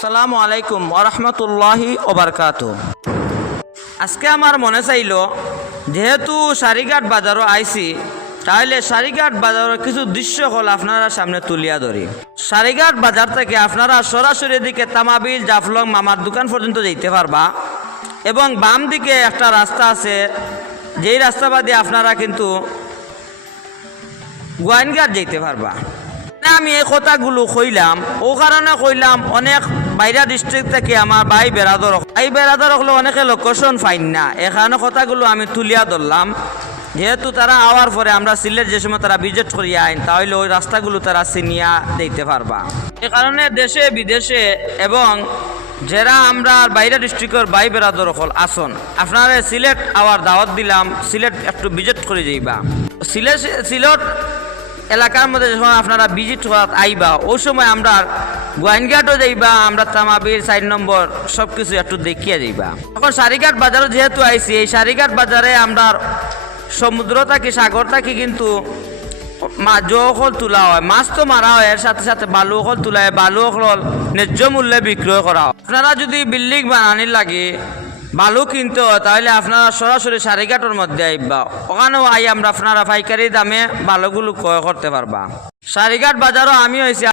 আসসালামু আলাইকুম ওরহমতুল্লাহি ওবরকাতু। আজকে আমার মনে চাইল যেহেতু সারিঘাট বাজারও আইছি, তাহলে সারিঘাট বাজারের কিছু দৃশ্য হল আপনারা সামনে তুলিয়া ধরি। সারিঘাট বাজার থেকে আপনারা সরাসরি দিকে তামাবিল জাফলং মামার দোকান পর্যন্ত যেতে পারবা, এবং বাম দিকে একটা রাস্তা আছে, যেই রাস্তা বাদে আপনারা কিন্তু গোয়াইনঘাট যেতে পারবা। আমি এই কথাগুলো কইলাম ও কারণে কইলাম, অনেক বাইরা ডিস্ট্রিক্ট থেকে আমার ভাই বেড়াদর হলো অনেকে লোকেশন পাইন না, এই কারণে কথাগুলো আমি তুলিয়া ধরলাম। যেহেতু তারা আওয়ার পরে আমরা সিলেট যে সময় তারা ভিজিট করিয়া আইন, তাহলে ওই রাস্তাগুলো তারা চিনিয়া দিতে পারবা। এ কারণে দেশে বিদেশে এবং যারা আমরা বাইরা ডিস্ট্রিক্টের ভাই বেড়াদর হল আসন, আপনারা সিলেট আওয়ার দাওয়াত দিলাম, সিলেট একটু ভিজিট করে যাইবা। সিলেট এলাকার মধ্যে যখন আপনারা ভিজিট করার আইবা, ওই সময় আমরা গোয়াইনঘাটও যাইবা, আমরা তামাবির 4 নম্বর সব কিছু একটু দেখিয়া যাইবা। এখন সারিঘাট বাজারও যেহেতু আইছি, এই সারিঘাট বাজারে আমরা সমুদ্র থাকি সাগর থাকি কিন্তু জল তোলা হয়, মাছ তো মারা হয়, এর সাথে সাথে বালু অকল তোলা হয়, বালু অকল ন্যায্য মূল্যে বিক্রয় করা হয়। আপনারা যদি বিল্ডিং বানানির লাগে বালু কিনতে হয়, তাহলে আপনারা সরাসরি সারিঘাটের মধ্যে আইবা, ওখানেও আই আমরা আপনারা পাইকারি দামে বালুগুলো ক্রয় করতে পারবা। সারিঘাট বাজারও আমি হয়েছি